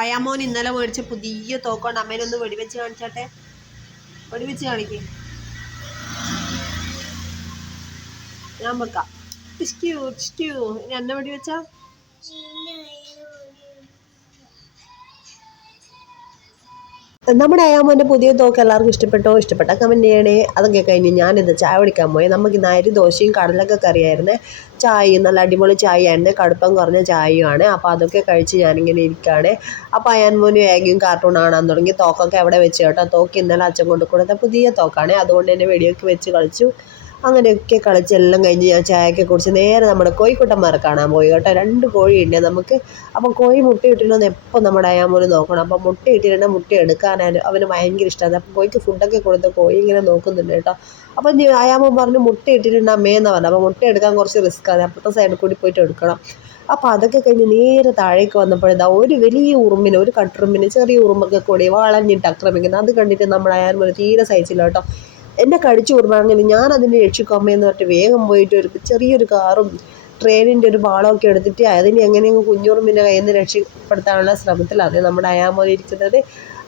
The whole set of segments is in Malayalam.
അയാമോൻ ഇന്നലെ മേടിച്ച പുതിയ തോക്കൊണ്ട്. അമ്മേനൊന്ന് വെടിവെച്ച് കാണിച്ചാട്ടെ? വെടിവെച്ച് കാണിക്കേ. ഞാൻ വെക്കാം. ഇഷ്ടിയു ഇനി എന്നെ വെടിവെച്ചാ? നമ്മുടെ അയാമോന്റെ പുതിയ തോക്ക് എല്ലാവർക്കും ഇഷ്ടപ്പെട്ടോ? ഇഷ്ടപ്പെട്ട കമന്റ് ചെയ്യണേ. അതൊക്കെ കഴിഞ്ഞ് ഞാനിത് ചായ കുടിക്കാൻ പോയി. നമുക്ക് ഇന്ന് അരി ദോശയും കടലൊക്കെ കറിയായിരുന്നേ. ചായയും നല്ല അടിപൊളി ചായ ആയിരുന്നു കടുപ്പം കുറഞ്ഞ ചായയുമാണ്. അപ്പോൾ അതൊക്കെ കഴിച്ച് ഞാനിങ്ങനെ ഇരിക്കുകയാണ് അപ്പോൾ അയാൻമോനും ഏകയും കാർട്ടൂൺ കാണാൻ തുടങ്ങി. തോക്കൊക്കെ അവിടെ വെച്ച് കേട്ടോ. തോക്ക് ഇന്നലെ അച്ഛൻ കൊണ്ട് കൊടുത്ത പുതിയ തോക്കാണ്. അതുകൊണ്ട് തന്നെ വെടിയൊക്കെ വെച്ച് കളിച്ചു. അങ്ങനെയൊക്കെ കളിച്ചെല്ലാം കഴിഞ്ഞ് ഞാൻ ചായയൊക്കെ കുടിച്ച് നേരെ നമ്മുടെ കോഴിക്കുട്ടന്മാരെ കാണാൻ പോയി കേട്ടോ. രണ്ട് കോഴിയുണ്ട് നമുക്ക്. അപ്പം കോഴി മുട്ട ഇട്ടിട്ടുണ്ടെന്ന് എപ്പോൾ നമ്മുടെ അയാമോന് നോക്കണം. അപ്പം മുട്ട ഇട്ടിരുന്ന മുട്ട എടുക്കാനാണ് അവന് ഭയങ്കര ഇഷ്ടമാണ് അപ്പം കോഴിക്ക് ഫുഡൊക്കെ കൊടുത്ത് കോഴി ഇങ്ങനെ നോക്കുന്നുണ്ട് കേട്ടോ. അപ്പം അയാമോൻ പറഞ്ഞു മുട്ട ഇട്ടിട്ടുണ്ട് അമ്മയെന്ന് പറഞ്ഞു അപ്പം മുട്ട എടുക്കാൻ കുറച്ച് റിസ്ക്കാണ് അപ്പുറത്തെ സൈഡിൽ കൂടി പോയിട്ട് എടുക്കണം. അപ്പോൾ അതൊക്കെ കഴിഞ്ഞ് നേരെ താഴേക്ക് വന്നപ്പോഴേതാ ഒരു വലിയ ഉറുമ്പിന് ഒരു കട്ടുറുമ്പിന് ചെറിയ ഉറുമ്പൊക്കെ കൂടി വളഞ്ഞിട്ട് ആക്രമിക്കുന്നത് അത് കണ്ടിട്ട് നമ്മുടെ അയാമോന് തീരെ സഹിച്ചില്ല കേട്ടോ. എന്നെ കടിച്ചു കൊടുക്കണമെങ്കിൽ ഞാൻ അതിനെ രക്ഷിക്കാമെന്ന് പറഞ്ഞിട്ട് വേഗം പോയിട്ട് ഒരു ചെറിയൊരു കാറും ട്രെയിനിന്റെ ഒരു പാളമൊക്കെ എടുത്തിട്ട് അതിനെ എങ്ങനെയെങ്കിലും കുഞ്ഞുറുമ്പിന്റെ കയ്യിൽ നിന്ന് രക്ഷപ്പെടുത്താനുള്ള ശ്രമത്തിലാണ്. നമ്മുടെ അയാമോൻ ഇരിക്കുന്നത്.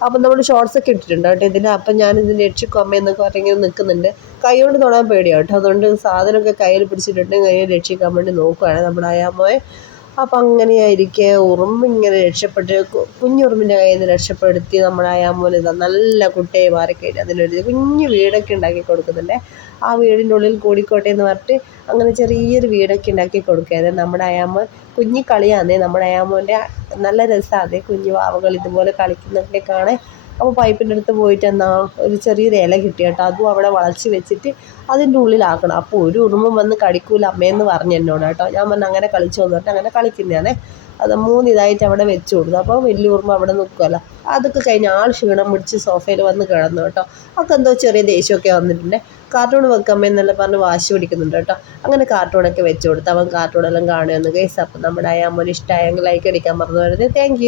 അപ്പം നമ്മൾ ഷോർട്സ് ഒക്കെ ഇട്ടിട്ടുണ്ട് കേട്ടോ ഇതിന്. അപ്പം ഞാൻ ഇതിനെ രക്ഷിക്കും എന്നൊക്കെ പറഞ്ഞിങ്ങനെ നിൽക്കുന്നുണ്ട് കൈകൊണ്ട് തൊടാൻ പേടിയാണ് കേട്ടോ. അതുകൊണ്ട് സാധനമൊക്കെ കയ്യിൽ പിടിച്ചിട്ടുണ്ട്. കയ്യിൽ രക്ഷിക്കാൻ വേണ്ടി നോക്കുകയാണ് നമ്മുടെ അയാമോയെ അപ്പം അങ്ങനെയായിരിക്കെ ഉറുമ്പ് ഇങ്ങനെ രക്ഷപ്പെട്ട് കുഞ്ഞു കുഞ്ഞുറുമ്പിന്റെ കയ്യിൽ നിന്ന് രക്ഷപ്പെടുത്തി നമ്മുടെ അയാമോന് ഇതാ നല്ല കുട്ടിയായി മാറിക്കഴിഞ്ഞു. അതിലൊരു കുഞ്ഞു വീടൊക്കെ ഉണ്ടാക്കി കൊടുക്കുന്നുണ്ട്. ആ വീടിന്റെ ഉള്ളിൽ കൂടിക്കോട്ടെ എന്ന് പറഞ്ഞിട്ട് അങ്ങനെ ചെറിയൊരു വീടൊക്കെ ഉണ്ടാക്കി കൊടുക്കുകയാണ് നമ്മുടെ അയാമോൻ കുഞ്ഞി കളിയാന്നേ നമ്മുടെ അയാമോന്റെ നല്ല രസമാണ് കുഞ്ഞു വാവകൾ ഇതുപോലെ കളിക്കുന്നതൊക്കെ കാണാൻ അപ്പോൾ പൈപ്പിന്റെ അടുത്ത് പോയിട്ട് എന്നാ ഒരു ചെറിയൊരു ഇല കിട്ടിയട്ടോ അതും അവിടെ വളച്ച് വെച്ചിട്ട് അതിന്റെ ഉള്ളിലാക്കണം. അപ്പോൾ ഒരു ഉറുമ്പും വന്ന് കടിക്കൂല അമ്മയെന്ന് പറഞ്ഞു എന്നോട് കേട്ടോ. ഞാൻ പറഞ്ഞു അങ്ങനെ കളിച്ചു വന്നു പറഞ്ഞിട്ട് അങ്ങനെ കളിക്കുന്നതാണേ. അത് മൂന്ന് ഇതായിട്ട് അവിടെ വെച്ച് കൊടുത്തു. അപ്പോൾ വലിയ ഉറുമ്പ് അവിടെ നിൽക്കുമല്ലോ അതൊക്കെ കഴിഞ്ഞ് ആൾ ക്ഷീണം പിടിച്ച് സോഫയിൽ വന്ന് കിടന്നു കേട്ടോ. അതൊക്കെ എന്തോ ചെറിയ ദേഷ്യമൊക്കെ വന്നിട്ടുണ്ട്. കാർട്ടൂൺ വെക്കാമേ എന്നല്ല പറഞ്ഞ് വാശി പിടിക്കുന്നുണ്ട് കേട്ടോ. അങ്ങനെ കാർട്ടൂണൊക്കെ വെച്ച് കൊടുത്ത്. അവൻ കാർട്ടൂണെല്ലാം കാണുമെന്ന് കേസ് അപ്പം നമ്മുടെ അയാമോന് ഇഷ്ടമായെങ്കിൽ ലൈക്ക് അടിക്കാൻ മറന്നു വരുന്നത് താങ്ക്